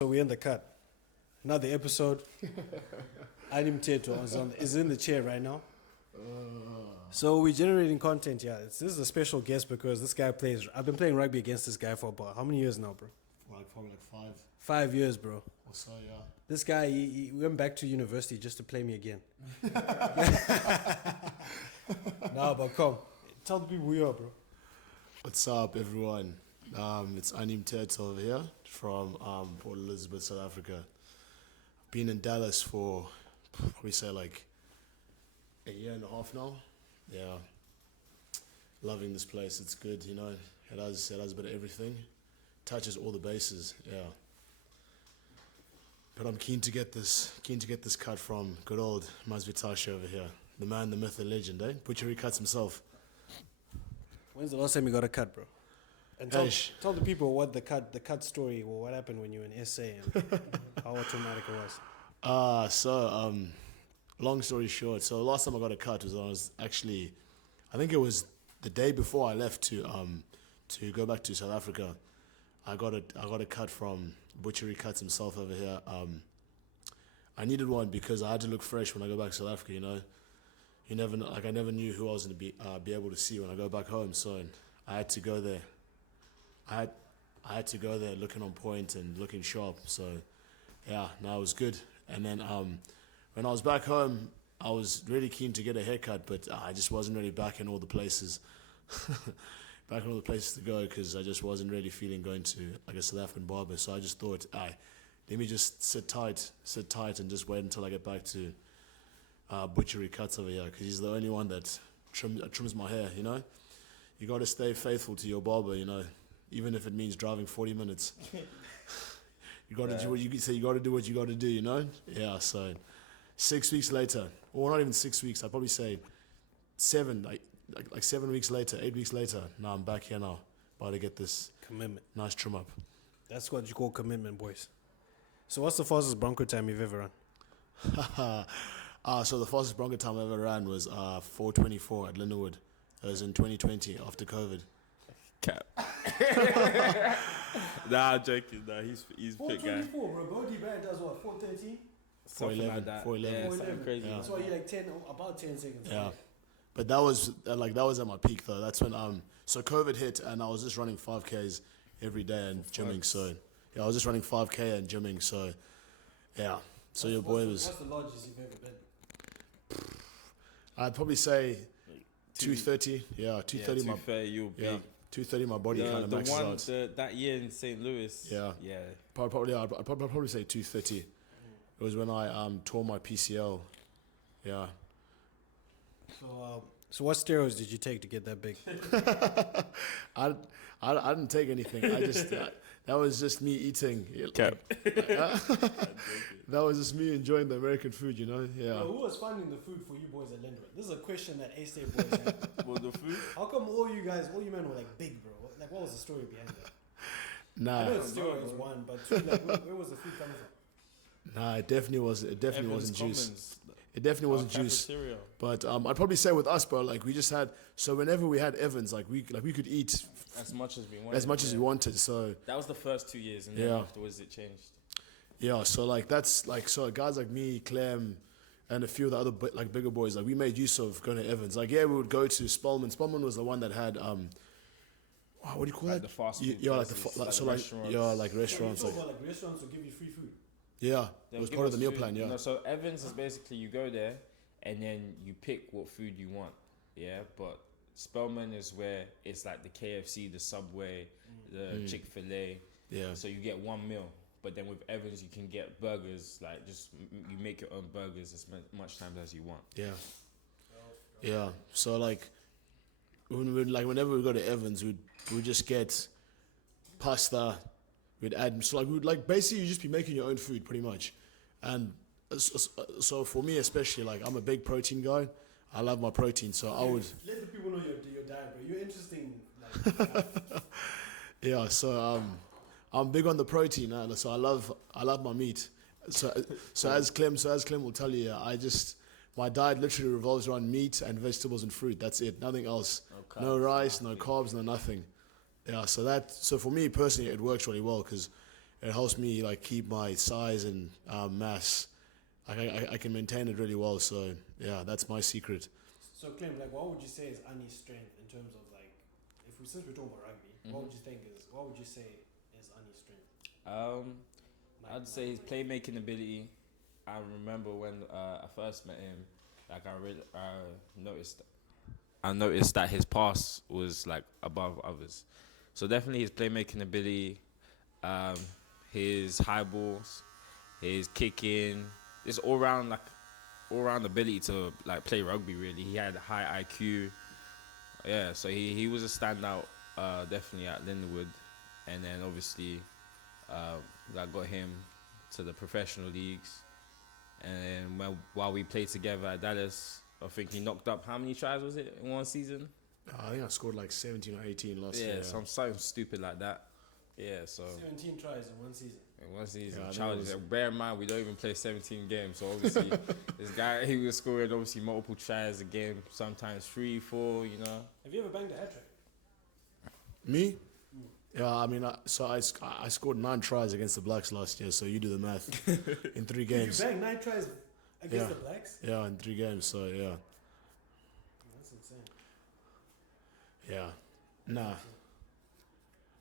So we in the cut. Another episode. mteto is in the chair right now. So we're generating content. Yeah, this is a special guest because this guy plays. I've been playing rugby against this guy for about how many years now, bro? Probably like 5 5 years, bro. or so, yeah. This guy, he went back to university just to play me again. Nah, but come, tell the people who you are, bro. What's up, everyone? It's mteto over here from Port Elizabeth, South Africa. I've been in Dallas for probably say like a year and a half now. Yeah, loving this place. It's good, you know. It has a bit of everything. Touches all the bases. Yeah. But I'm keen to get this cut from good old Masvitasha over here. The man, the myth, the legend, eh? Butchery cuts himself. When's the last time you got a cut, bro? And tell the people what the cut story, or what happened when you were in SA and how traumatic it was. Long story short, so the last time I got a cut was I think it was the day before I left to go back to South Africa. I got a cut from Butchery Cuts himself over here. I needed one because I had to look fresh when I go back to South Africa. You know, you never know, I never knew who I was going to be able to see when I go back home. So I had to go there. I had to go there looking on point and looking sharp. So yeah, no, it was good. And then when I was back home, I was really keen to get a haircut, but I just wasn't really back in all the places. Back in all the places to go because I just wasn't really feeling going to like a South African barber. So I just thought, let me just sit tight and just wait until I get back to Butchery Cuts over here because he's the only one that trims my hair, you know. You got to stay faithful to your barber, you know, even if it means driving 40 minutes. You got to do what you say. You got to do what you got to do, you know. Yeah. So 6 weeks later, or not even 6 weeks, I'd probably say 7, like 7 weeks later, 8 weeks later. Now I'm back here now, about to get this Commitment. nice trim up. That's what you call commitment, boys. So what's the fastest Bronco time you've ever run? So the fastest Bronco time I ever ran was 4:24 at Lindenwood. It was in 2020 after COVID. Cap. Nah, I'm joking. Nah, he's fit guy. 4:24, bro. Bodie Brand does what? 4:13. Something like that. 4:11. Yeah, something crazy. Yeah. That's why you like 10, about 10 seconds. Yeah. But that was at my peak though. That's when so COVID hit and I was just running 5Ks every day and gymming. So yeah, I was just running 5K and gymming. So yeah. So your boy was. What's the largest you've ever been? I'd probably say 230. Yeah, 230. Yeah, 230. You were big. Yeah, 230. My body kind of maxes out. That year in St. Louis. Yeah. Yeah. I'd probably say 230. It was when I tore my PCL. Yeah. So what steroids did you take to get that big? I didn't take anything. I just that was just me eating. Cap. That was just me enjoying the American food, you know. Yeah. Who was finding the food for you boys at Lindenwood? This is a question that A-State boys have. Well, the food. How come all you men were like big, bro? Like, what was the story behind that? Nah. I know steroids one, but two, like, where was the food coming from? Nah, it definitely wasn't juice. Commons. It definitely wasn't juice. Cafeteria. But I'd probably say with us, bro, like we just had. So whenever we had Evans, like we could eat As much as we wanted. as we wanted. So That was the first 2 years, and then afterwards it changed. yeah, so like that's like so guys like me, Clem, and a few of the other like bigger boys, like we made use of going to Evans. Like yeah, we would go to Spelman. Spelman was the one that had what do you call Like it? the fast food Yeah, like the places, like, like so the like restaurants. yeah, like restaurants. So you Like talk about like restaurants will give you free food. yeah, They'll it was give part of us the meal food. plan. Yeah, No, so Evans is basically you go there and then you pick what food you want. Yeah, but Spelman is where it's like the KFC, the Subway, the Chick-fil-A. yeah. So you get one meal. But then with Evans, you can get burgers. Like you make your own burgers as much times as you want. Yeah. Yeah. So like whenever we go to Evans, we'd just get pasta. We'd add basically you just be making your own food pretty much. And so for me especially, like I'm a big protein guy. I love my protein, so I would Let the people know your diet, bro. You're interesting. Like, yeah, so I'm big on the protein, so I love my meat. So as Clem will tell you, my diet literally revolves around meat and vegetables and fruit. That's it, nothing else. No rice, no carbs, no nothing. Yeah, so for me personally, it works really well because it helps me like keep my size and mass. I can maintain it really well. So yeah, that's my secret. So Clem, like, what would you say is Ani's strength in terms of like, since we're talking about rugby, what would you say is Ani's strength? I'd say his playmaking ability. I remember when I first met him, like I noticed that his pass was like above others. So definitely his playmaking ability, his high balls, his kicking, this all round ability to like play rugby. Really, he had a high IQ. Yeah, so he was a standout, definitely at Lindenwood, and then obviously that got him to the professional leagues. And then while we played together at Dallas, I think he knocked up, how many tries was it in one season? I think I scored like 17 or 18 last year. Yeah, something stupid like that. Yeah, so 17 tries in one season. In one season, Yeah, challenges. Bear in mind, we don't even play 17 games, so obviously this guy, he was scoring obviously multiple tries a game, sometimes 3, 4. You know. Have you ever banged a hat trick? Me? Yeah, I mean, I scored 9 tries against the Blacks last year, so you do the math. In 3 games. You banged 9 tries against the Blacks? Yeah, in 3 games, so yeah. That's insane. Yeah. Nah.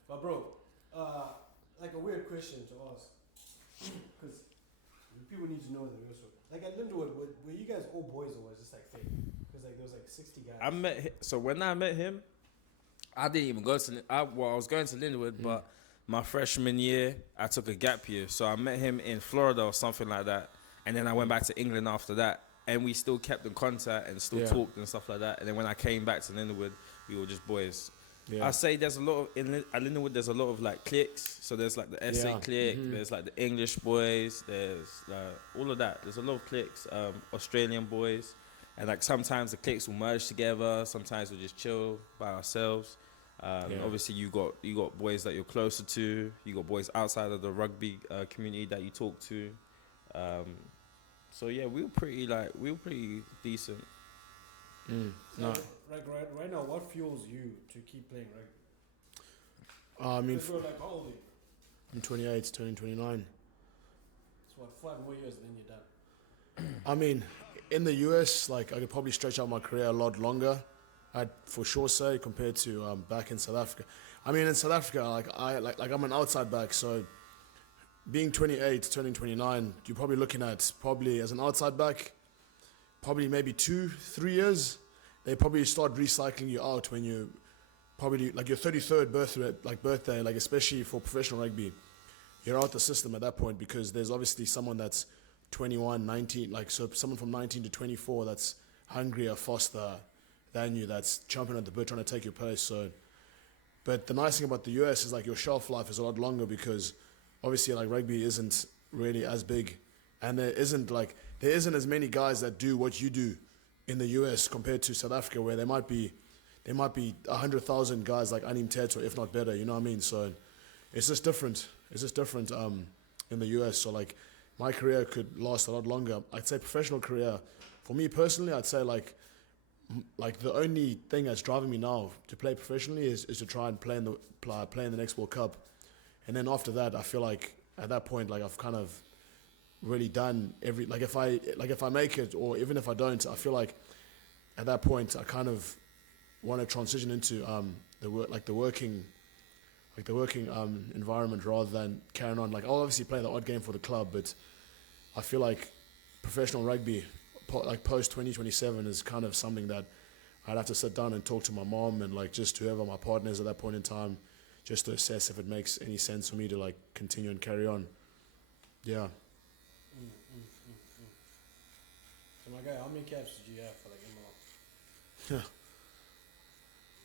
But bro, like a weird question to ask, because people need to know the real story. Like at Lindenwood, were you guys all boys or was this like fake? Because like there was like 60 guys. So when I met him, I didn't even go to. I was going to Lindenwood, but my freshman year, I took a gap year. So I met him in Florida or something like that, and then I went back to England after that, and we still kept in contact and still talked and stuff like that. And then when I came back to Lindenwood, we were just boys. Yeah. I say there's a lot of at Lindenwood. There's a lot of like cliques. So there's like the SA clique. There's like the English boys. There's all of that. There's a lot of cliques. Australian boys, and like sometimes the cliques will merge together. Sometimes we'll just chill by ourselves. Obviously, you got boys that you're closer to. You got boys outside of the rugby community that you talk to. So yeah, we were pretty decent. No. Right now, what fuels you to keep playing rugby? I mean, like, how old are you? I'm 28, turning 29. It's what, 5 more years and then you're done. I mean, in the US, like I could probably stretch out my career a lot longer. I'd for sure say compared to back in South Africa. I mean, in South Africa, I'm an outside back, so being 28, turning 29, you're probably looking at as an outside back, probably maybe 2-3 years. They probably start recycling you out when you probably like your 33rd birthday, like especially for professional rugby, you're out the system at that point because there's obviously someone that's 21, 19, like so someone from 19 to 24 that's hungrier, faster than you, that's jumping at the bit trying to take your place. So, but the nice thing about the US is like your shelf life is a lot longer because obviously like rugby isn't really as big, and there isn't as many guys that do what you do in the US compared to South Africa, where there might be 100,000 guys like mteto, if not better. You know what I mean? So it's just different. In the US. So like my career could last a lot longer. I'd say professional career, for me personally, I'd say like the only thing that's driving me now to play professionally is to try and play in the next World Cup, and then after that, I feel like at that point, like I've kind of really done if I make it, or even if I don't, I feel like at that point I kind of want to transition into the working environment rather than carrying on. Like I'll obviously play the odd game for the club, but I feel like professional rugby, like post 2027, is kind of something that I'd have to sit down and talk to my mom and like just whoever my partner is at that point in time, just to assess if it makes any sense for me to like continue and carry on. Yeah. So my guy, how many caps did you have for like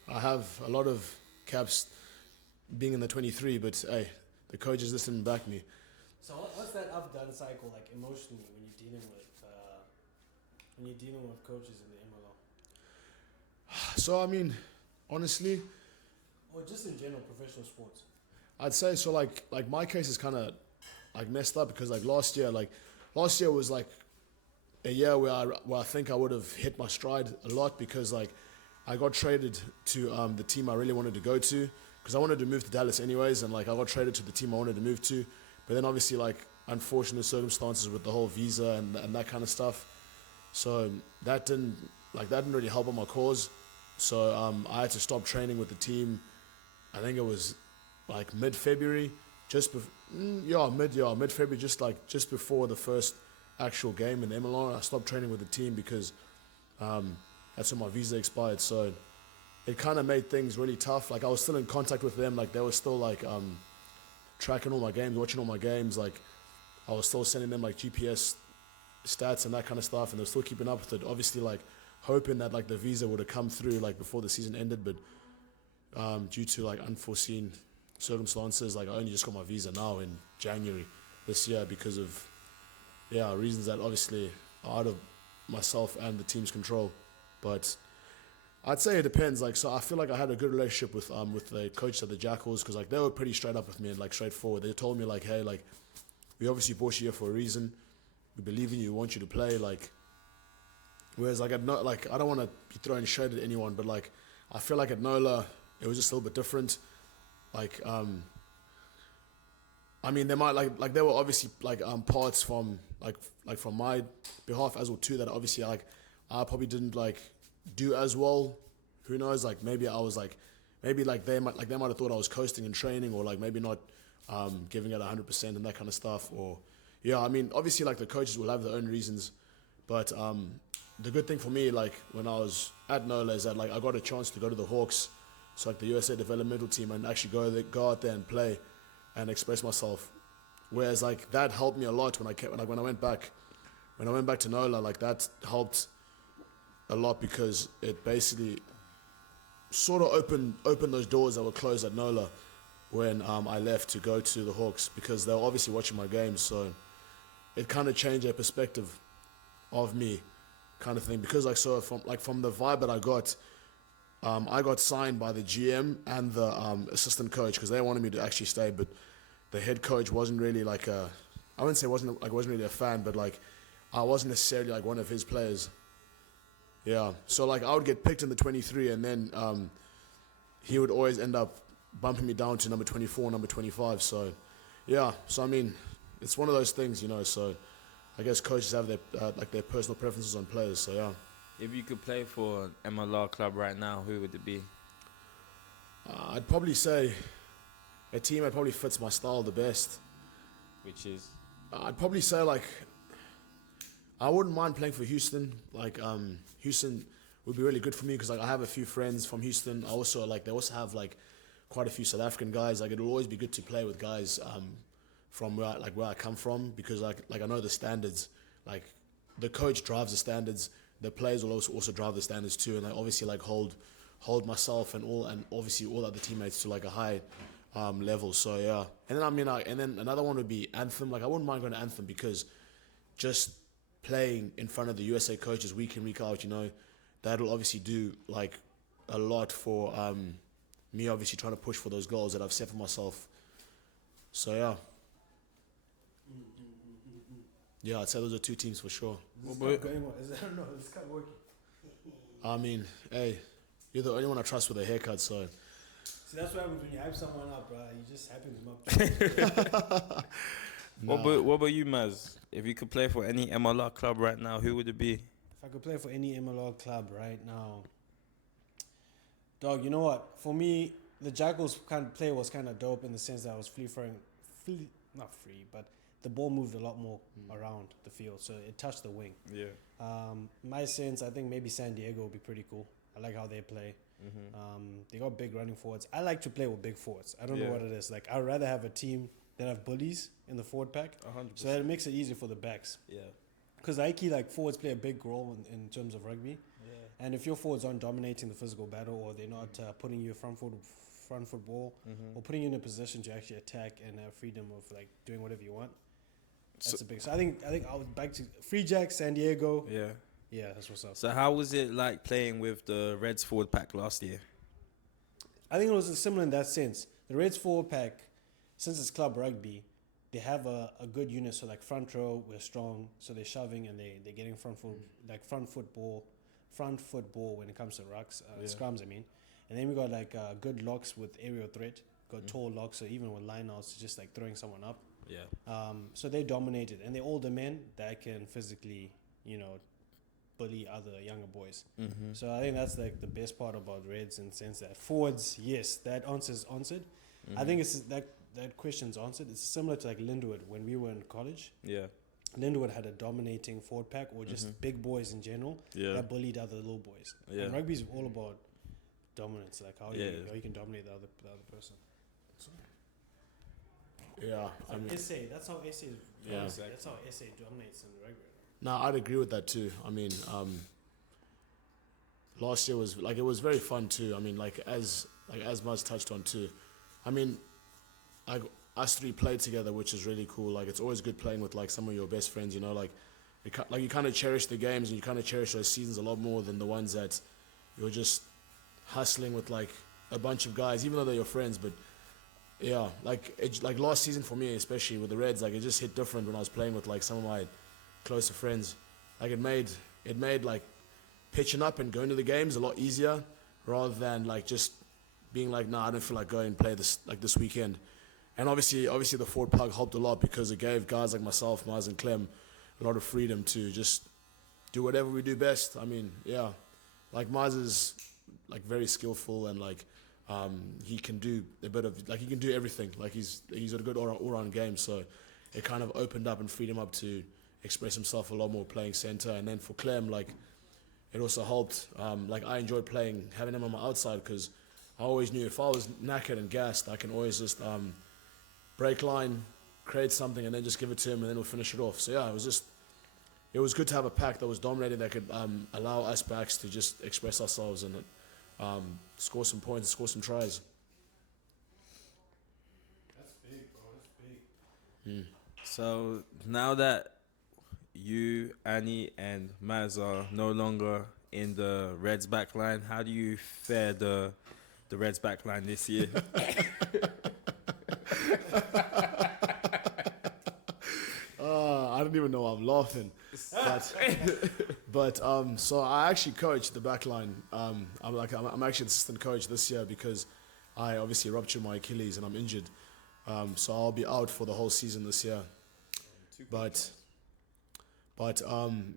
MLR? I have a lot of caps being in the 23, but hey, the coaches just didn't back me. So what's that up-down cycle like emotionally when you're dealing with coaches in the MLR? So I mean, honestly, or just in general professional sports, I'd say so. Like my case is kind of like messed up because like last year was like a year where I think I would have hit my stride a lot because like I got traded to the team I really wanted to go to because I wanted to move to Dallas anyways, and like I got traded to the team I wanted to move to, But then obviously like unfortunate circumstances with the whole visa and that kind of stuff. So that didn't really help on my cause. So I had to stop training with the team. I think it was like mid-February, mid-February, just before the first actual game in MLR. I stopped training with the team because that's when my visa expired. So it kind of made things really tough. Like I was still in contact with them. Like they were still like tracking all my games, watching all my games. Like I was still sending them like GPS stats and that kind of stuff, and they were still keeping up with it. Obviously, like hoping that like the visa would have come through like before the season ended, but due to like unforeseen circumstances, like I only just got my visa now in January this year because of reasons that obviously are out of myself and the team's control. But I'd say it depends. Like, so I feel like I had a good relationship with the coach at the Jackals, because like they were pretty straight up with me and like straightforward. They told me like, hey, like we obviously brought you here for a reason. We believe in you. We want you to play. Like, whereas like I don't want to be throwing shade at anyone, but like I feel like at NOLA it was just a little bit different. Like I mean, they might like there were obviously like parts from like from my behalf as well too that obviously like I probably didn't like do as well. Who knows? Like maybe I was like they might have thought I was coasting in training, or like maybe not giving it 100% and that kind of stuff. Or I mean obviously like the coaches will have their own reasons, but the good thing for me like when I was at NOLA is that like I got a chance to go to the Hawks, so like the USA developmental team, and actually go out there and play and express myself. Whereas like that helped me a lot when I went back to NOLA. Like that helped a lot because it basically sort of opened those doors that were closed at NOLA when I left to go to the Hawks, because they were obviously watching my games. So it kind of changed their perspective of me, kind of thing. Because like so from the vibe that I got signed by the GM and the assistant coach because they wanted me to actually stay, but the head coach wasn't really like I wouldn't say wasn't really a fan, but like I wasn't necessarily like one of his players. Yeah, so like I would get picked in the 23, and then he would always end up bumping me down to number 24, number 25. So yeah, so I mean, it's one of those things, you know. So I guess coaches have their personal preferences on players. So yeah. If you could play for an MLR club right now, who would it be? I'd probably say a team that probably fits my style the best. Which is? I'd probably say like I wouldn't mind playing for Houston. Like Houston would be really good for me because like I have a few friends from Houston. They also have like quite a few South African guys. Like it will always be good to play with guys from where I come from, because like I know the standards. Like the coach drives the standards. The players will also drive the standards too, and I obviously like hold myself and obviously all other teammates to like a high level. So yeah, and then another one would be Anthem. Like I wouldn't mind going to Anthem because just playing in front of the USA coaches week in week out, you know, that'll obviously do like a lot for me obviously trying to push for those goals that I've set for myself. So yeah. Yeah, I'd say those are two teams for sure. I don't know, it's kind of working. I mean, hey, you're the only one I trust with a haircut, so. See, that's what happens when you hype someone up, bro. You just hyping them up. What about you, Maz? If you could play for any MLR club right now, who would it be? If I could play for any MLR club right now, dog, you know what? For me, the Jackals kind of play was kind of dope in the sense that I was not free, but the ball moved a lot more around the field, so it touched the wing. Yeah. My sense, I think maybe San Diego would be pretty cool. I like how they play. They got big running forwards. I like to play with big forwards. I don't know what it is. Like I'd rather have a team that have bullies in the forward pack, 100%. so that it makes it easier for the backs. Yeah. Because like forwards play a big role in terms of rugby. Yeah. And if your forwards aren't dominating the physical battle, or they're not putting you front foot ball, or putting you in a position to actually attack and have freedom of like doing whatever you want. That's a big. So I think I would back to Free Jack, San Diego. Yeah. Yeah, that's what's up. So how was it like playing with the Reds forward pack last year? I think it was similar in that sense. The Reds forward pack, since it's club rugby, they have a good unit. So like front row, we're strong. So they're shoving and they're getting front foot ball when it comes to rucks, scrums. I mean, and then we got like good locks with aerial threat. Got tall locks, so even with lineouts, it's just like throwing someone up. Yeah. So they dominated, and they're older men that can physically, bully other younger boys. Mm-hmm. So I think that's like the best part about Reds in the sense that forwards, yes, that answer's answered. I think it's that question's answered. It's similar to like Lindenwood when we were in college. Yeah. Lindenwood had a dominating forward pack, or just big boys in general that bullied other little boys. Yeah. And rugby's all about dominance, like how Yeah. you can dominate the other person. Yeah, I mean, SA, that's how SA is. Yeah. That's how SA dominates in rugby. no, I'd agree with that too. I mean, last year was like it was very fun too. I mean, as Maz touched on too. I mean, like us three played together, which is really cool. Like it's always good playing with like some of your best friends. You kind of cherish the games and you kind of cherish those seasons a lot more than the ones that you're just hustling with like a bunch of guys, even though they're your friends. But yeah, like last season for me, especially with the Reds, like it just hit different when I was playing with like some of my closer friends. Like it made like pitching up and going to the games a lot easier, rather than like just being like, nah, I don't feel like going and play this weekend. And obviously the forward plug helped a lot because it gave guys like myself, Maz and Clem a lot of freedom to just do whatever we do best. I mean, yeah, like Maz is like very skillful and like he can do a bit of like he can do everything. Like he's got a good all-round game, so it kind of opened up and freed him up to express himself a lot more playing center. And then for Clem, like it also helped. Like I enjoyed having him on my outside because I always knew if I was knackered and gassed, I can always just break line, create something, and then just give it to him, and then we'll finish it off. So yeah, it was good to have a pack that was dominating, that could allow us backs to just express ourselves and score some points, score some tries. That's big, bro. That's big. So now that you, Annie, and Maz are no longer in the Reds backline, how do you fare the Reds backline this year? I don't even know why I'm laughing. But so I actually coach the back line. I'm actually assistant coach this year because I obviously ruptured my Achilles and I'm injured. So I'll be out for the whole season this year. But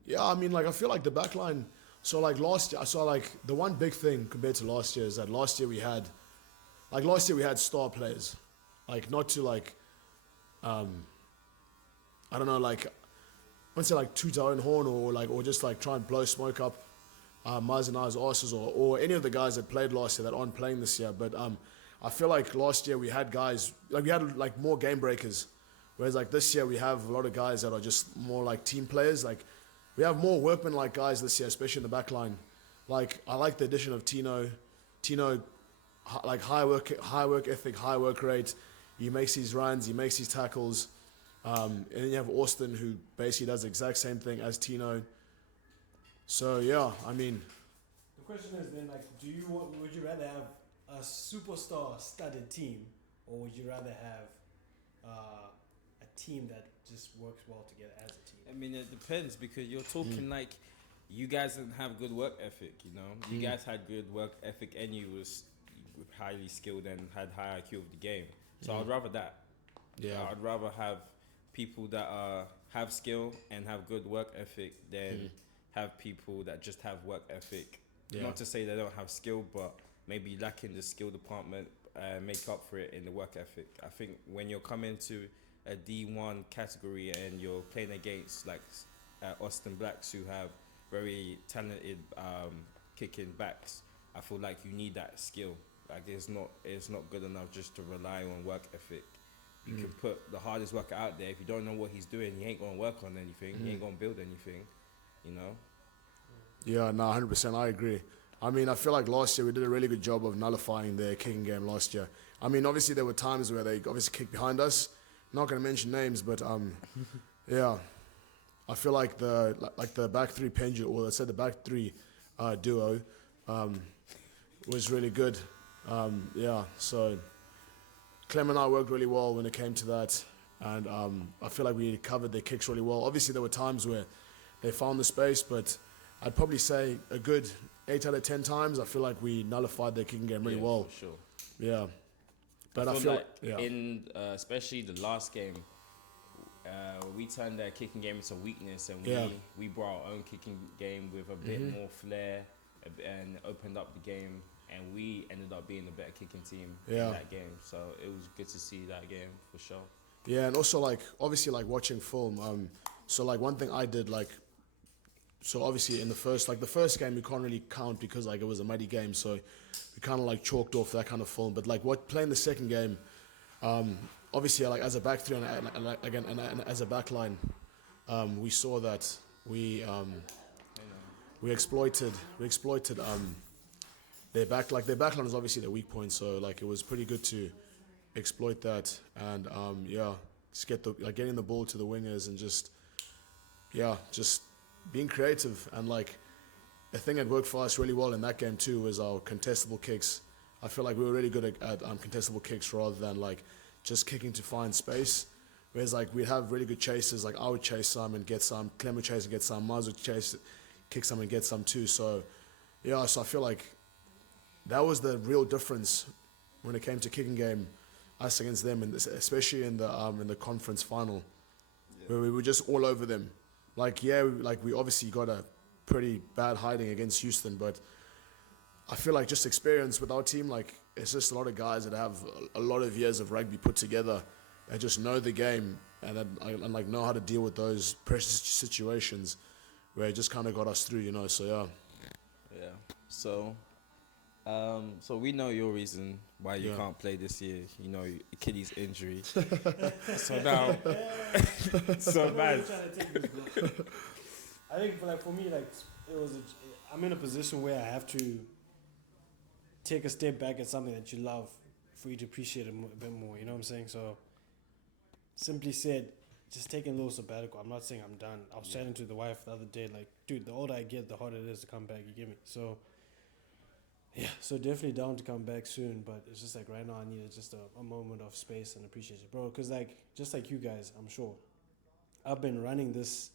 yeah, I mean, like I feel like the back line. So like last year, I saw like the one big thing compared to last year is that last year we had star players, like not to like, I don't know, like I wouldn't say like toot our own horn or just like try and blow smoke up Maz and I's asses or any of the guys that played last year that aren't playing this year. But I feel like last year we had guys, like we had like more game breakers. Whereas like this year we have a lot of guys that are just more like team players. Like we have more workman-like guys this year, especially in the back line. Like I like the addition of Tino, like high work ethic, high work rate. He makes his runs, he makes his tackles. And then you have Austin, who basically does the exact same thing as Tino. So yeah, I mean, The question is then, like, would you rather have a superstar studded team, or would you rather have a team that just works well together as a team? I mean, it depends because you're talking like you guys didn't have good work ethic, you know? You guys had good work ethic and you were highly skilled and had high IQ of the game. So I'd rather that. yeah, I'd rather have people that have skill and have good work ethic than have people that just have work ethic. Yeah. Not to say they don't have skill, but maybe lacking the skill department make up for it in the work ethic. I think when you're coming to a D1 category and you're playing against like Austin Blacks who have very talented kicking backs, I feel like you need that skill. Like it's not good enough just to rely on work ethic. You can put the hardest worker out there. If you don't know what he's doing, he ain't gonna work on anything. He ain't gonna build anything, you know. yeah, no, 100%, I agree. I mean, I feel like last year we did a really good job of nullifying their kicking game last year. I mean, obviously there were times where they obviously kicked behind us. Not going to mention names, but yeah, I feel like the back three pendulum, or let's say the back three duo, was really good. Yeah, so Clem and I worked really well when it came to that, and I feel like we covered their kicks really well. Obviously, there were times where they found the space, but I'd probably say a good 8 out of 10 times, I feel like we nullified their kicking game really well. For sure. Yeah. But I feel like yeah. in especially the last game, we turned their kicking game into weakness, and Yeah. we brought our own kicking game with a bit more flair, and opened up the game, and we ended up being the better kicking team Yeah. in that game. So it was good to see that game for sure. Yeah, and also like obviously like watching film. So like one thing I did like, so obviously in the first game you can't really count because like it was a muddy game, so we kind of like chalked off that kind of film. But like playing the second game, obviously like as a back three and as a back line, we saw that we exploited their back line is obviously their weak point, so like it was pretty good to exploit that and just getting the ball to the wingers and just being creative. And like the thing that worked for us really well in that game too was our contestable kicks. I feel like we were really good at contestable kicks rather than like just kicking to find space. Whereas like we'd have really good chases, like I would chase some and get some, Clem would chase and get some, Maz would chase, kick some and get some too. So so I feel like that was the real difference when it came to kicking game, us against them, and especially in the conference final, where we were just all over them. Like we obviously got a pretty bad hiding against Houston, but I feel like just experience with our team, like it's just a lot of guys that have a lot of years of rugby put together and just know the game and like know how to deal with those precious situations where it just kind of got us through, So Yeah. So we know your reason why you can't play this year. Achilles injury. So now, so bad. I think for me, like I'm in a position where I have to take a step back at something that you love for you to appreciate it a bit more. You know what I'm saying? So, simply said, just taking a little sabbatical. I'm not saying I'm done. I was chatting to the wife the other day, like, dude, the older I get, the harder it is to come back. You get me? So, yeah, so definitely down to come back soon. But it's just like right now, I need just a moment of space and appreciation, bro. Because like just like you guys, I'm sure, I've been gunning this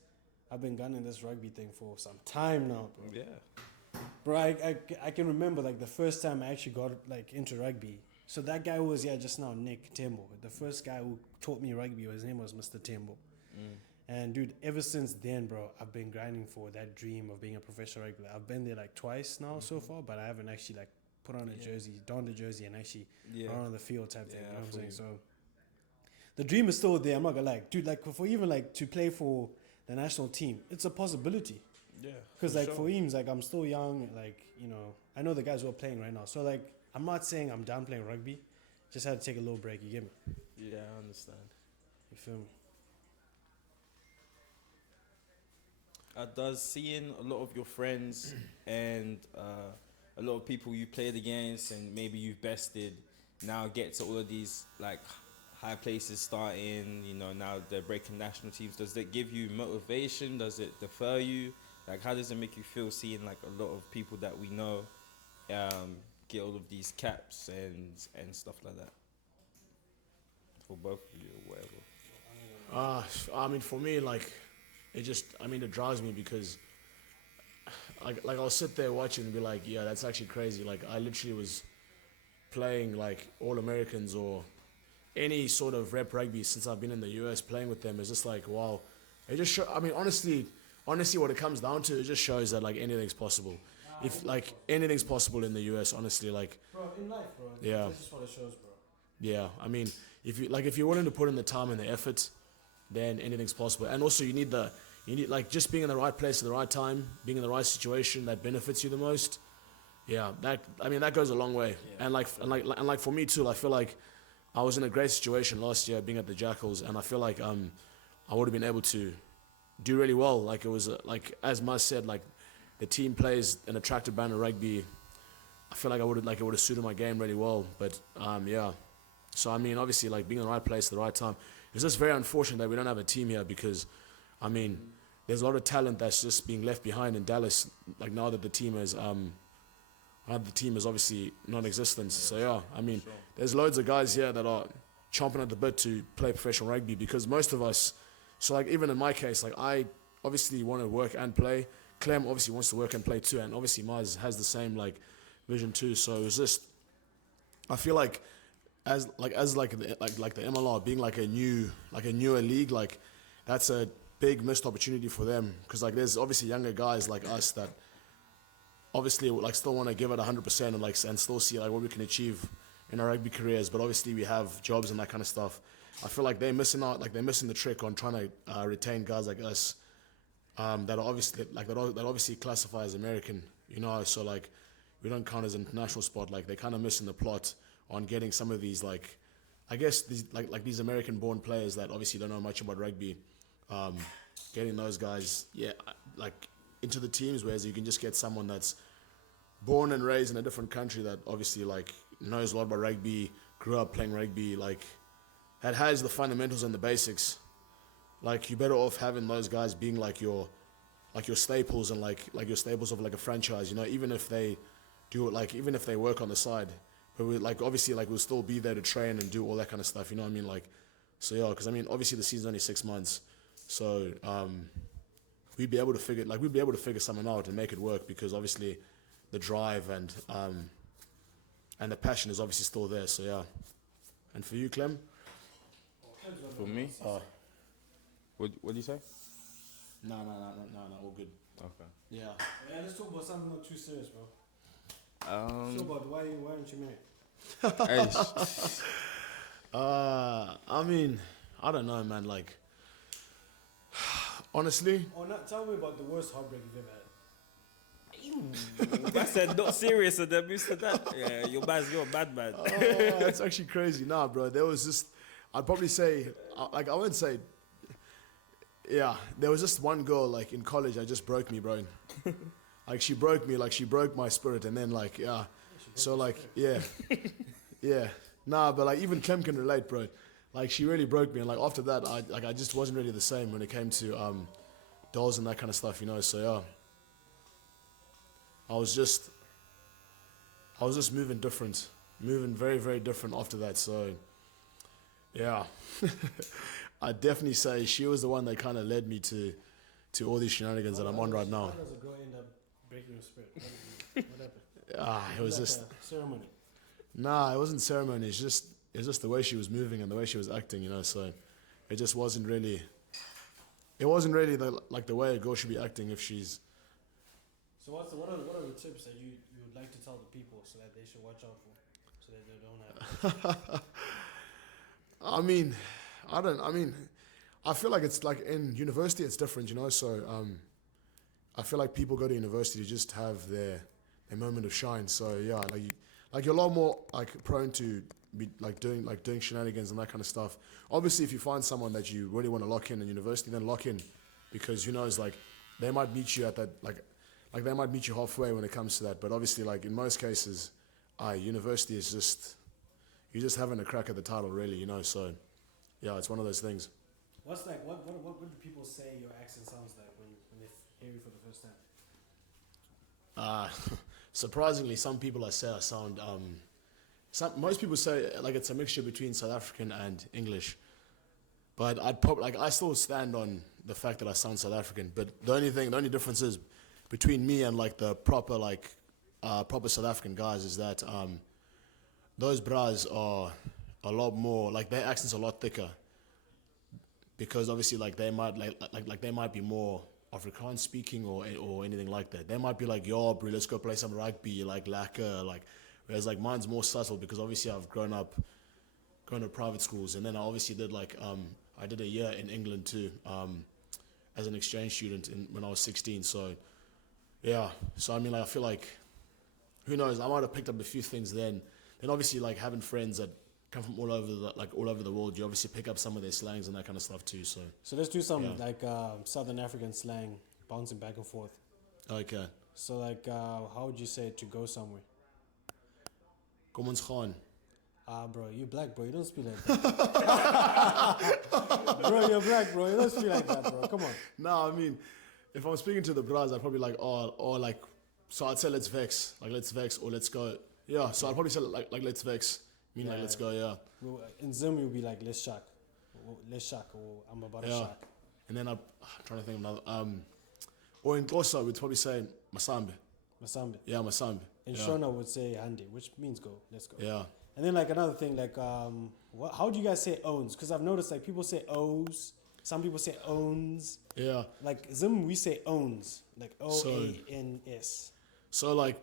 rugby thing for some time now, bro. Yeah. Bro, I can remember like the first time I actually got like into rugby. So that guy was just now Nick Tembo. The first guy who taught me rugby, his name was Mr. Tembo. And dude, ever since then, bro, I've been grinding for that dream of being a professional rugby. I've been there like twice now so far, but I haven't actually like put on a jersey, donned a jersey, and actually run on the field type thing. You know what I'm saying? So the dream is still there. I'm not gonna lie, dude. Like for even like to play for the national team, it's a possibility. Yeah. Because like for Eames, like I'm still young. Like I know the guys who are playing right now. So like I'm not saying I'm done playing rugby. Just had to take a little break. You get me? Yeah, I understand. You feel me? Does seeing a lot of your friends and a lot of people you played against and maybe you've bested now get to all of these like high places starting, now they're breaking national teams, does that give you motivation? Does it defer you? Like, how does it make you feel seeing like a lot of people that we know get all of these caps and stuff like that? For both of you or whatever. I mean, for me, like, it drives me because, like I'll sit there watching and be like, yeah, that's actually crazy. Like, I literally was playing like All Americans or any sort of rep rugby since I've been in the US. Playing with them is just like, wow. It just honestly, what it comes down to, it just shows that like anything's possible. If like anything's possible in the US, honestly, like, bro, in life, bro. Yeah. That's just what it shows, bro. Yeah, I mean, if you're willing to put in the time and the effort, then anything's possible. And also you need like just being in the right place at the right time, being in the right situation that benefits you the most. Yeah, that goes a long way. Yeah. And like for me too, I feel like I was in a great situation last year being at the Jackals, and I feel like I would have been able to do really well. Like it was like as Maz said, like the team plays an attractive brand of rugby. I feel like it would have suited my game really well. But yeah. So I mean, obviously, like being in the right place at the right time. It's just very unfortunate that we don't have a team here because, I mean, there's a lot of talent that's just being left behind in Dallas. Like now that the team is obviously non-existent. So yeah, I mean, there's loads of guys here that are chomping at the bit to play professional rugby because most of us. So like even in my case, like I obviously want to work and play. Clem obviously wants to work and play too, and obviously Maz has the same like vision too. So it's just, I feel like. As the MLR being like a newer league, like that's a big missed opportunity for them because like there's obviously younger guys like us that obviously like still want to give it 100% and like and still see like what we can achieve in our rugby careers, but obviously we have jobs and that kind of stuff. I feel like they're missing out, like they're missing the trick on trying to retain guys like us that are obviously like that obviously classify as American, you know. So like we don't count as an international sport. Like they're kind of missing the plot on getting some of these like I guess these like these American-born players that obviously don't know much about rugby, getting those guys like into the teams, whereas you can just get someone that's born and raised in a different country that obviously like knows a lot about rugby, grew up playing rugby, like that has the fundamentals and the basics. Like you're better off having those guys being like your staples and like your staples of like a franchise, you know, even if they do it, like even if they work on the side, but we like obviously like we'll still be there to train and do all that kind of stuff, you know what I mean? Like so yeah, because I mean obviously the season's only 6 months, so we'd be able to figure something out and make it work because obviously the drive and the passion is obviously still there. So yeah. And for you, Clem? For me? What do you say? No, all good. Okay. Yeah. Yeah, let's talk about something not too serious, bro. So about why aren't you married? I mean, I don't know, man. Like, honestly. Or not? Tell me about the worst heartbreak you've ever had. I said not serious and then moved to that. Yeah, you're a bad man. Oh, that's actually crazy. Nah, bro. There was just, I'd probably say, like, I wouldn't say, yeah, there was just one girl, like, in college that just broke me, bro. Like, she broke me, like, she broke my spirit, and then, like, yeah. So, like, yeah. Yeah. Nah, but, like, even Clem can relate, bro. Like, she really broke me, and, like, after that, I just wasn't really the same when it came to dolls and that kind of stuff, you know, so, yeah. I was just moving different, moving very, very different after that. So, yeah, I'd definitely say she was the one that kind of led me to all these shenanigans that I'm on right now. How does a girl end up breaking your spirit? What happened? It was like just a ceremony. Nah, it wasn't ceremony. It's just the way she was moving and the way she was acting, you know. So, it just wasn't really. It wasn't really the way a girl should be acting if she's. So what are the tips that you would like to tell the people so that they should watch out for, so that they don't have? I feel like it's like in university it's different, you know. So I feel like people go to university to just have their moment of shine. So yeah, like you're a lot more like prone to be doing shenanigans and that kind of stuff. Obviously, if you find someone that you really want to lock in university, then lock in, because who knows, like they might meet you at that like they might meet you halfway when it comes to that. But obviously, like in most cases, university is just, you're just having a crack at the title, really, you know. So, yeah, it's one of those things. What do people say your accent sounds like when they hear you for the first time? Surprisingly, some people I sound. Most people say like it's a mixture between South African and English. But I still stand on the fact that I sound South African. But the only difference is between me and like the proper South African guys is that those bras are a lot more, like their accents are a lot thicker, because obviously like they might be more Afrikaans speaking or anything like that. They might be like, yo bro, let's go play some rugby, like lacquer, like, whereas like mine's more subtle because obviously I've grown up going to private schools, and then I obviously did I did a year in England too, as an exchange student when I was 16. So yeah, so I mean, like, I feel like, who knows, I might have picked up a few things then. Then obviously, like, having friends that come from all over the world, you obviously pick up some of their slangs and that kind of stuff too. So let's do some Southern African slang, bouncing back and forth. Okay. So like, how would you say it to go somewhere? Kom ons gaan. Bro, you black, bro. You don't speak like that. Bro, you're black, bro. You don't speak like that, bro. Come on. No, I mean, if I'm speaking to the bras, I'd probably so I'd say let's vex, or let's go. Yeah, so I'd probably say like let's vex, like let's go, yeah. Well, in Zim, you'll be like let's shack, or I'm about to shack. And then I'm trying to think of another. Or in Xhosa, we'd probably say masambe. Masambe. Yeah, masambe. And Shona would say hande, which means go, let's go. Yeah. And then like another thing, like how do you guys say owns? Because I've noticed like people say O's. Some people say owns. Yeah. Like Zim, we say owns, like OANS. So like,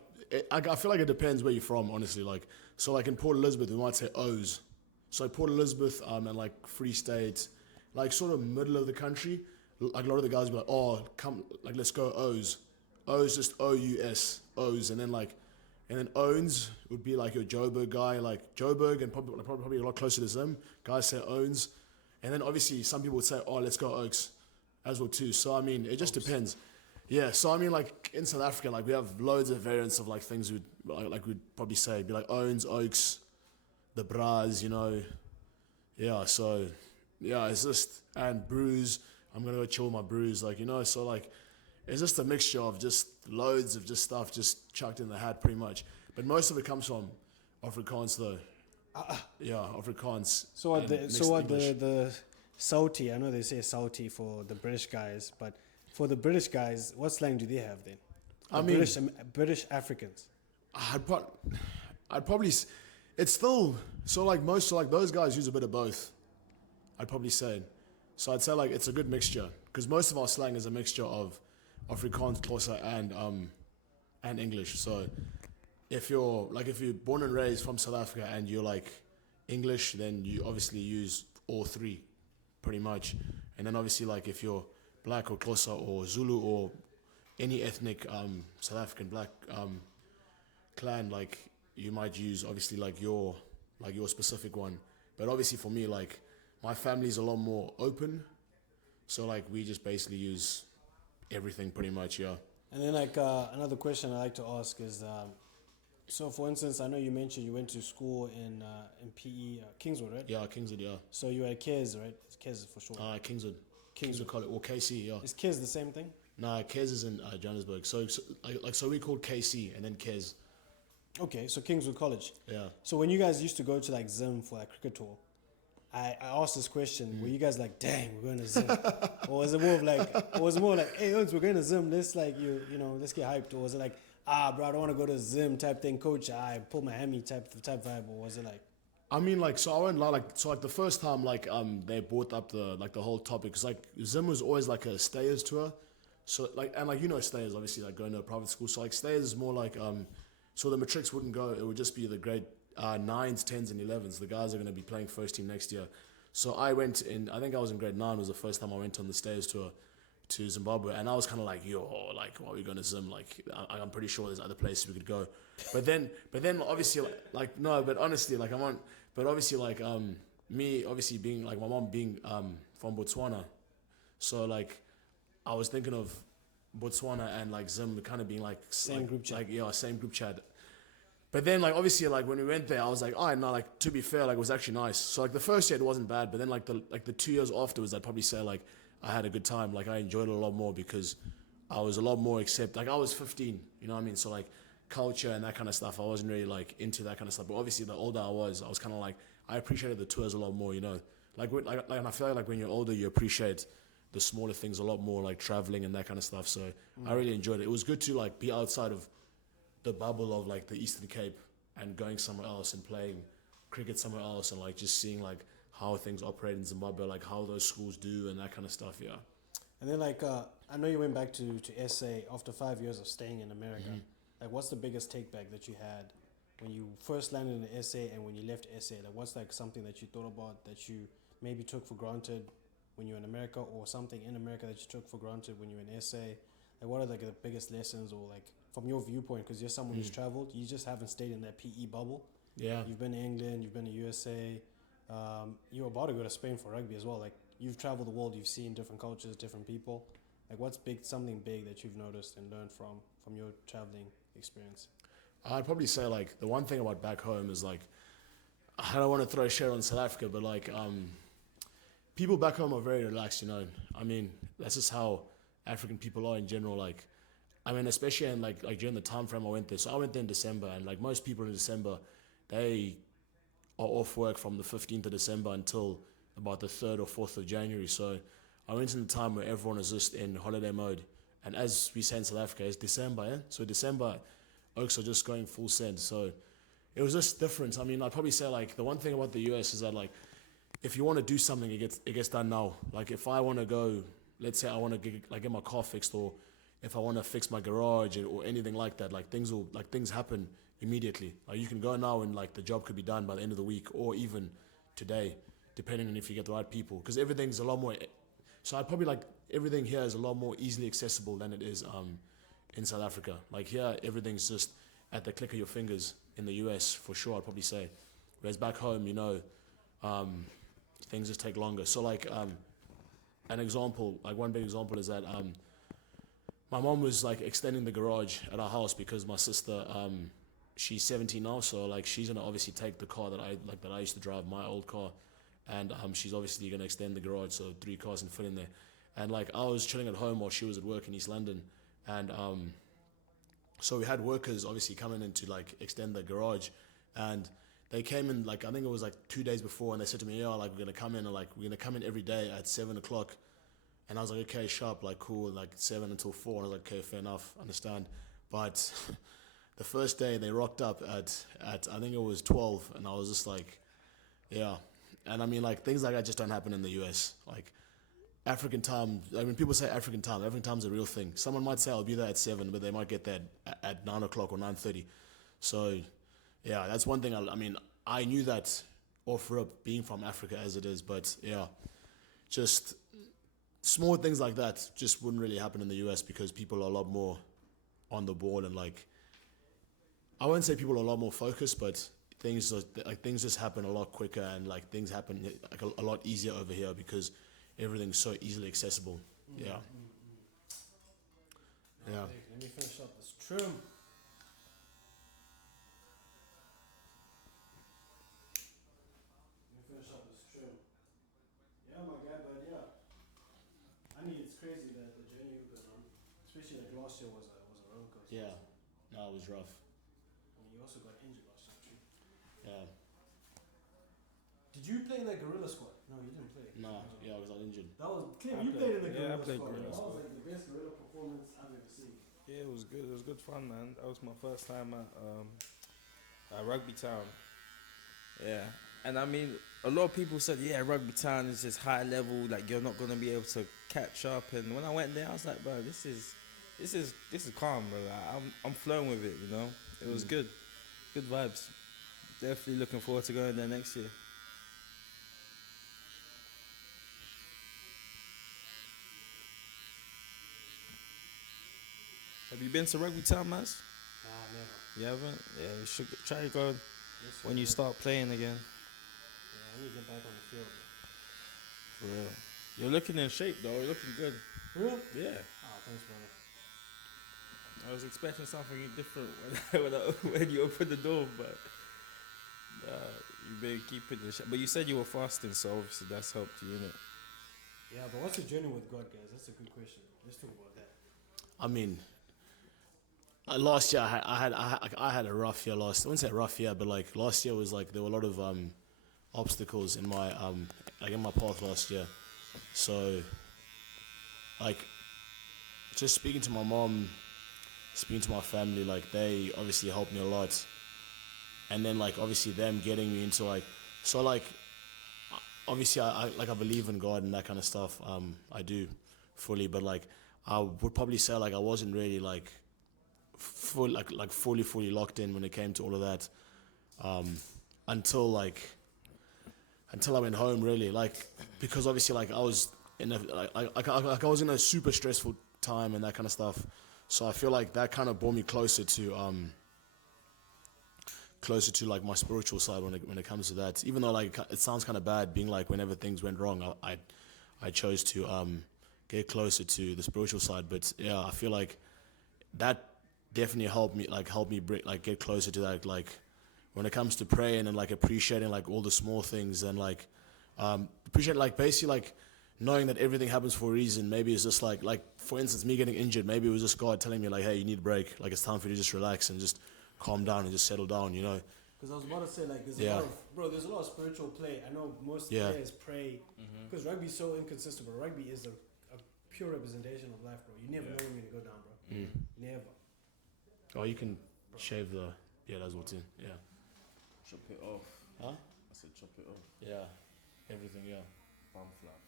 I feel like it depends where you're from, honestly. Like, so like in Port Elizabeth, we might say O's. So like Port Elizabeth, and like Free State, like sort of middle of the country. Like a lot of the guys will be like, oh, come, like let's go O's. O's just OUS, O's, and then owns would be like your Joburg guy, like Joburg, and probably a lot closer to Zim. Guys say owns, and then obviously some people would say, oh, let's go Oaks, as well too. So I mean, it just depends. Yeah, so I mean, like in South Africa, like we have loads of variants of like things we'd probably say, it'd be like owns, oaks, the bras, you know. Yeah, so yeah, it's just and brews. I'm gonna go chill with my brews, like you know. So like, it's just a mixture of just loads of just stuff just chucked in the hat, pretty much. But most of it comes from Afrikaans, though. Yeah, Afrikaans. So what and mixed English. the Sauti? I know they say Sauti for the British guys, but for the British guys, what slang do they have then? I mean, British Africans. I'd probably. It's still so like most so like those guys use a bit of both. I'd probably say. So I'd say like it's a good mixture because most of our slang is a mixture of Afrikaans, Xhosa, and English. So if you're born and raised from South Africa and you're like English, then you obviously use all three, pretty much. And then obviously like if you're Black or Xhosa or Zulu or any ethnic South African black clan, like you might use obviously like your specific one. But obviously for me, like my family's a lot more open, so like we just basically use everything pretty much, yeah. And then like another question I like to ask is, so for instance, I know you mentioned you went to school in PE, Kingswood, right? Yeah, Kingswood, yeah. So you were at KES, right? It's KES for short. Kingswood College or KC, yeah. Is KES the same thing? Nah, KES is in Johannesburg. So we called KC and then KES. Okay, so Kingswood College. Yeah. So when you guys used to go to like Zim for like cricket tour, I asked this question: were you guys like, "Dang, we're going to Zim," or was it more like, "Hey, Owens, we're going to Zim. Let's like let's get hyped," or was it like, bro, I don't want to go to Zim type thing, coach. I pull my hammy type vibe, or was it like? I mean, like, so I won't lie, like the first time, like, they brought up the whole topic, because, like, Zim was always, like, a Stayers tour, so, like, and, like, you know Stayers, obviously, like, going to a private school, so, like, Stayers is more like, so the matrics wouldn't go, it would just be the grade 9s, 10s, and 11s, the guys are going to be playing first team next year, so I went in, I think I was in grade 9, was the first time I went on the Stayers tour to Zimbabwe, and I was kind of like, yo, like, why are we going to Zim? Like, I'm pretty sure there's other places we could go, but then obviously, like no, but honestly, like, but obviously, like, me, obviously being, like, my mom being from Botswana, so, like, I was thinking of Botswana and, like, Zim kind of being, like, Same group chat. Like, yeah, same group chat. But then, like, obviously, like, when we went there, I was like, oh, no, like, to be fair, like, it was actually nice. So, like, the first year, it wasn't bad, but then, like, the 2 years afterwards, I'd probably say, like, I had a good time. Like, I enjoyed it a lot more because I was a lot more like, I was 15, you know what I mean? So, like, culture and that kind of stuff, I wasn't really, like, into that kind of stuff. But obviously, the older I was kind of like, I appreciated the tours a lot more, you know? Like, and I feel like when you're older, you appreciate the smaller things a lot more, like traveling and that kind of stuff. So, I really enjoyed it. It was good to, like, be outside of the bubble of, like, the Eastern Cape and going somewhere else and playing cricket somewhere else and, like, just seeing, like, how things operate in Zimbabwe, like, how those schools do and that kind of stuff, yeah. And then, like, I know you went back to SA after 5 years of staying in America. Like, what's the biggest take back that you had when you first landed in SA and when you left SA? Like, what's, like, something that you thought about that you maybe took for granted when you were in America, or something in America that you took for granted when you were in SA? Like, what are, like, the biggest lessons, or, like, from your viewpoint, because you're someone who's traveled, you just haven't stayed in that PE bubble. Yeah. You've been to England, you've been to USA, you're about to go to Spain for rugby as well. Like, you've traveled the world, you've seen different cultures, different people. Like, what's something big that you've noticed and learned from your traveling experience? I'd probably say, like, the one thing about back home is, like, I don't want to throw shade on South Africa, but, like, people back home are very relaxed, you know. I mean, that's just how African people are in general. Like, I mean, especially in, like during the time frame I went there. So I went there in December, and, like, most people in December, they are off work from the 15th of December until about the 3rd or 4th of January. So I went in the time where everyone is just in holiday mode. And as we say in South Africa, it's December, yeah? So December, Oaks are just going full send. So it was just different. I mean, I'd probably say, like, the one thing about the US is that, like, if you want to do something, it gets done now. Like if I want to go, let's say I want to get my car fixed, or if I want to fix my garage or anything like that, like things happen immediately. Like you can go now and like the job could be done by the end of the week or even today, depending on if you get the right people. Because everything's a lot more. So I'd probably like everything here is a lot more easily accessible than it is in South Africa. Like here, everything's just at the click of your fingers. In the US, for sure, I'd probably say. Whereas back home, things just take longer. So like an example, like one big example is that my mom was like extending the garage at our house because my sister she's 17 now, so like she's gonna obviously take the car that I used to drive, my old car, and she's obviously gonna extend the garage so 3 cars can fit in there. And like I was chilling at home while she was at work in East London, and so we had workers obviously coming in to like extend the garage, and they came in like I think it was like 2 days before, and they said to me, "Yeah, like we're gonna come in, and like we're gonna come in every day at 7 o'clock." And I was like, "Okay, sharp, like cool, like 7 until 4." And I was like, "Okay, fair enough, understand." But the first day they rocked up at I think it was 12, and I was just like, "Yeah." And I mean, like things like that just don't happen in the US. Like African time. I mean, people say African time. African time's a real thing. Someone might say I'll be there at 7, but they might get there at 9 o'clock or 9:30. So, yeah, that's one thing. I mean, I knew that off rip being from Africa as it is, but yeah, just small things like that just wouldn't really happen in the US because people are a lot more on the ball, and like I won't say people are a lot more focused, but things just happen a lot quicker, and like things happen like a lot easier over here because everything's so easily accessible. Yeah. Yeah. Let me finish up this trim. Yeah, my guy, but yeah. I mean, it's crazy that the journey you've been on, especially like last year was a roller coaster. Yeah. No, it was rough. I mean, you also got injured last year too. Yeah. Did you play in that gorilla squad? No, you didn't play. No, yeah, I was not injured. That was Kim. You played in the gorilla I played squad. gorilla That squad. was like the best gorilla performance I've ever seen. Yeah, it was good. It was good fun, man. That was my first time at Rugby Town. Yeah, and I mean, a lot of people said, yeah, Rugby Town is just high level. Like you're not gonna be able to catch up. And when I went there, I was like, bro, this is calm, bro. Like, I'm flowing with it. You know, it was good vibes. Definitely looking forward to going there next year. Have you been to Rugby Town, Maz? Nah, never. You haven't? Yeah, you should try to go Yes, when you start playing again. Yeah, I need to get back on the field. For real. You're looking in shape, though. You're looking good. For real? Yeah. Oh, thanks, brother. I was expecting something different when you opened the door, but you've been keeping the shape. But you said you were fasting, so obviously that's helped you, innit? Yeah, but what's your journey with God, guys? That's a good question. Let's talk about that. I mean, last year I had a rough year. I wouldn't say rough year, but like last year was like there were a lot of obstacles in my path last year. So like just speaking to my mom, speaking to my family, like they obviously helped me a lot. And then like obviously them getting me into like so like obviously I believe in God and that kind of stuff. I do fully, but like I would probably say like I wasn't really like fully locked in when it came to all of that until I went home, really, like because obviously like I was in I was in a super stressful time and that kind of stuff, so I feel like that kind of brought me closer to like my spiritual side when it comes to that, even though like it sounds kind of bad being like whenever things went wrong I chose to get closer to the spiritual side, but yeah, I feel like that definitely helped me get closer to that, like when it comes to praying and like appreciating like all the small things and like appreciate like basically like knowing that everything happens for a reason. Maybe it's just like for instance me getting injured, maybe it was just God telling me like, hey, you need a break, like it's time for you to just relax and just calm down and just settle down, you know. Because I was about to say like there's a lot of spiritual play. I know most players pray because rugby is so inconsistent, but rugby is a pure representation of life, bro. You never know when you're gonna go down, bro. Never. Oh, you can shave the that's what's in. Yeah. Chop it off. Huh? I said chop it off. Yeah. Everything, yeah. Bum flap.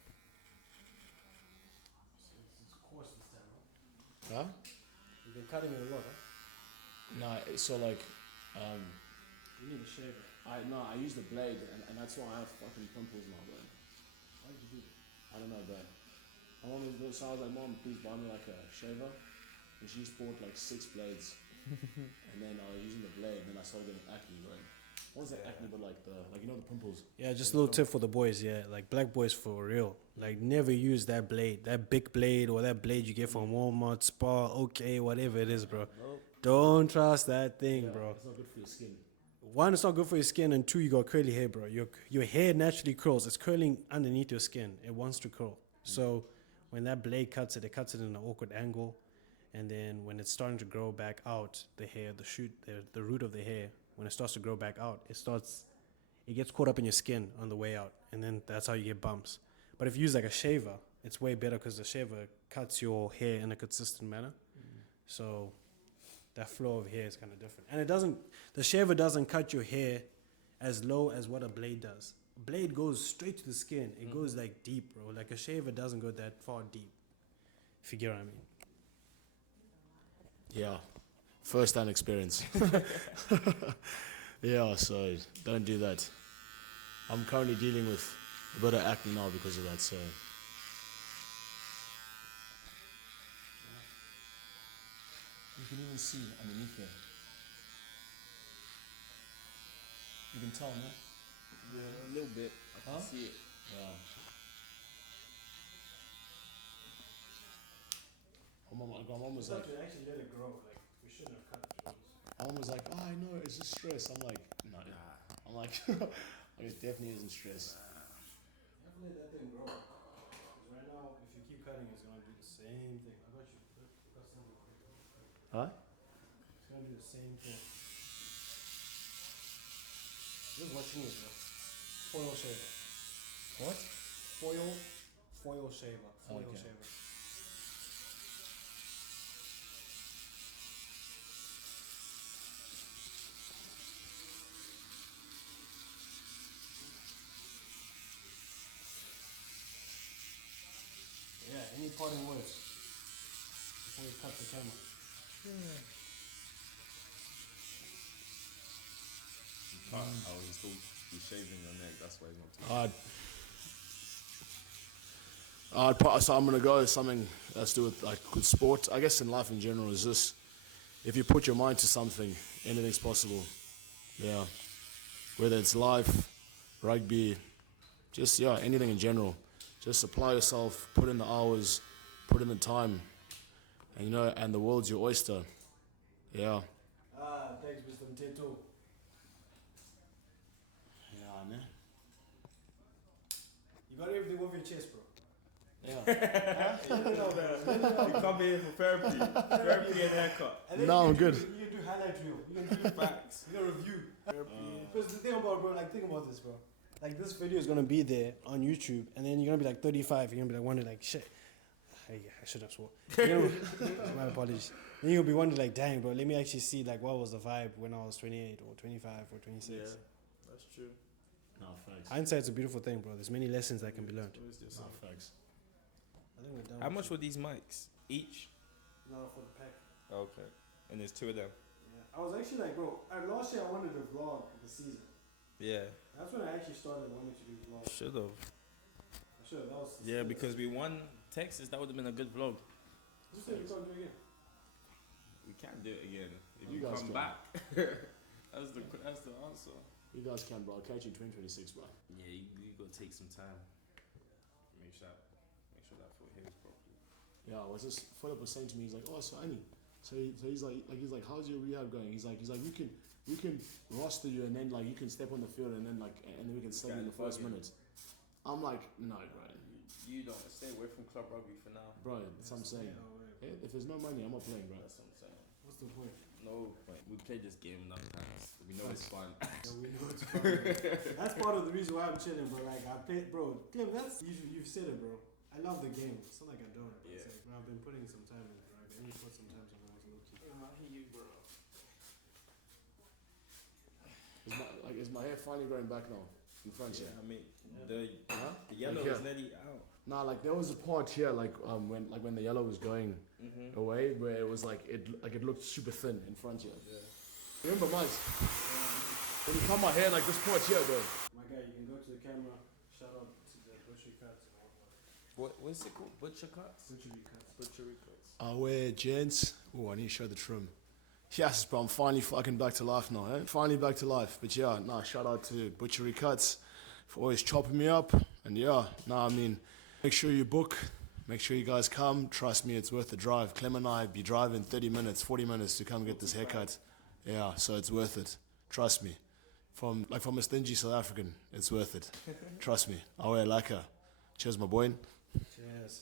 It's coarse this time, huh? Huh? You've been cutting it a lot, huh? No, so like, You need a shaver. I use the blade, and that's why I have fucking pimples now, bro. Why did you do that? I don't know, bro. My mom was so I was like, Mom, please buy me like a shaver. And she just bought like 6 blades. And then I was using the blade, and then I started getting acne, bro. What was that acne, but like the pimples? Yeah, just a little tip for the boys, yeah. Like black boys for real. Like never use that blade, that big blade or that blade you get from Walmart, Spa, okay, whatever it is, bro. Nope. Don't trust that thing, Yeah, bro. it's not good for your skin. One, it's not good for your skin, and 2, you got curly hair, bro. Your hair naturally curls. It's curling underneath your skin. It wants to curl. So when that blade cuts it cuts it in an awkward angle, and then when it's starting to grow back out, the hair, the shoot, the root of the hair, when it starts to grow back out, it gets caught up in your skin on the way out, and then that's how you get bumps. But if you use like a shaver, it's way better because the shaver cuts your hair in a consistent manner. So that flow of hair is kind of different. And the shaver doesn't cut your hair as low as what a blade does. A blade goes straight to the skin. It goes like deep, bro. Like a shaver doesn't go that far deep. If you get what I mean. Yeah, first-hand experience. Yeah, so don't do that. I'm currently dealing with a bit of acne now because of that, so. You can even see underneath there. You can tell, no? Yeah, a little bit. I can see it. Yeah. My mom was like, actually let it grow. Like we shouldn't have cut it. my mom was like, oh, I know, it's just stress. I'm like, no. I'm like, it definitely isn't stress. You have to let that thing grow. Because right now, if you keep cutting, it's gonna do the same thing. I got you. Got something quick. Huh? It's gonna do the same thing. Just watching this, bro. Foil shaver. What? Foil shaver. Foil Okay. shaver. Yeah, any parting words before we cut the camera? I was still shaving your neck. That's why he's not too. So I'm gonna go with something that's to do with sport. I guess in life in general is this: if you put your mind to something, anything's possible. Yeah, whether it's life, rugby, just anything in general. Just apply yourself, put in the hours, put in the time, and and the world's your oyster. Yeah. Thanks, Mr. Mteto. Yeah, man. You got everything off your chest, bro. Yeah. You come here for therapy, and haircut. And then No, you I'm can good. You can do highlight reel. You can do facts. You can review. Because the thing about, bro, like think about this, bro. Like this video is gonna be there on YouTube, and then you're gonna be like 35. You're gonna be like wondering, like, shit. I should have swore. My apologies. Then you'll be wondering, like, dang, bro. Let me actually see, like, what was the vibe when I was 28 or 25 or 26. Yeah, that's true. No, thanks. Hindsight's a beautiful thing, bro. There's many lessons that can be learned. No, thanks. I think we're done. How with much it. were these mics each? No, for the pack. Okay, and there's 2 of them. Yeah. I was actually like, bro, last year I wanted to vlog the season. Yeah, That's when I actually started wanting to do vlogs. should have. Sure, that was. Yeah, because we won Texas. That would have been a good vlog. Just say we can't do it again. We can do it again if You you guys come can. back. That's the answer. You guys can, bro. I'll catch you 2026, bro. Yeah, you gotta take some time. Make sure that foot heals properly. Yeah, was this Philip was saying to me, he's like, oh, so Annie, he's like, how's your rehab going? He's like, we can roster you and then like you can step on the field and then we can sub you in the first minute. I'm like, no, bro. You don't stay away from club rugby for now. Bro, that's what I'm saying. Hey, if there's no money, I'm not playing, bro. That's what I'm saying. What's the point? No, but we play this game enough times. We know it's fun. Yeah, we know it's fun. That's part of the reason why I'm chilling, bro. Like I played, bro. Clem, you've said it, bro. I love the game. It's not like I don't. But Yeah. it's like, bro, I've been putting some time in it, right? I need to put some time in when I was low key. I hear you, bro. Is my hair finally growing back now? in front here. I mean, the yellow Like is here. nearly out. Nah, like there was a part here, like when the yellow was going away, where it was like it looked super thin in front here. Yeah. Remember, Mike? When you cut my hair, like this part here, bro. My guy, you can go to the camera. Shout out to the butchery cuts and all that. What's it called? Butcher cuts? Butchery cuts. Butchery cuts. I wear gents. Oh, I need to show the trim. Yes, bro, I'm finally fucking back to life now, eh? Finally back to life. But yeah, nah, shout out to Butchery Cuts for always chopping me up. And yeah, nah, I mean, make sure you book. Make sure you guys come. Trust me, it's worth the drive. Clem and I be driving 30 minutes, 40 minutes to come get this haircut. Yeah, so it's worth it. Trust me. From a stingy South African, it's worth it. Trust me. I wear lacquer. Cheers, my boy. Cheers.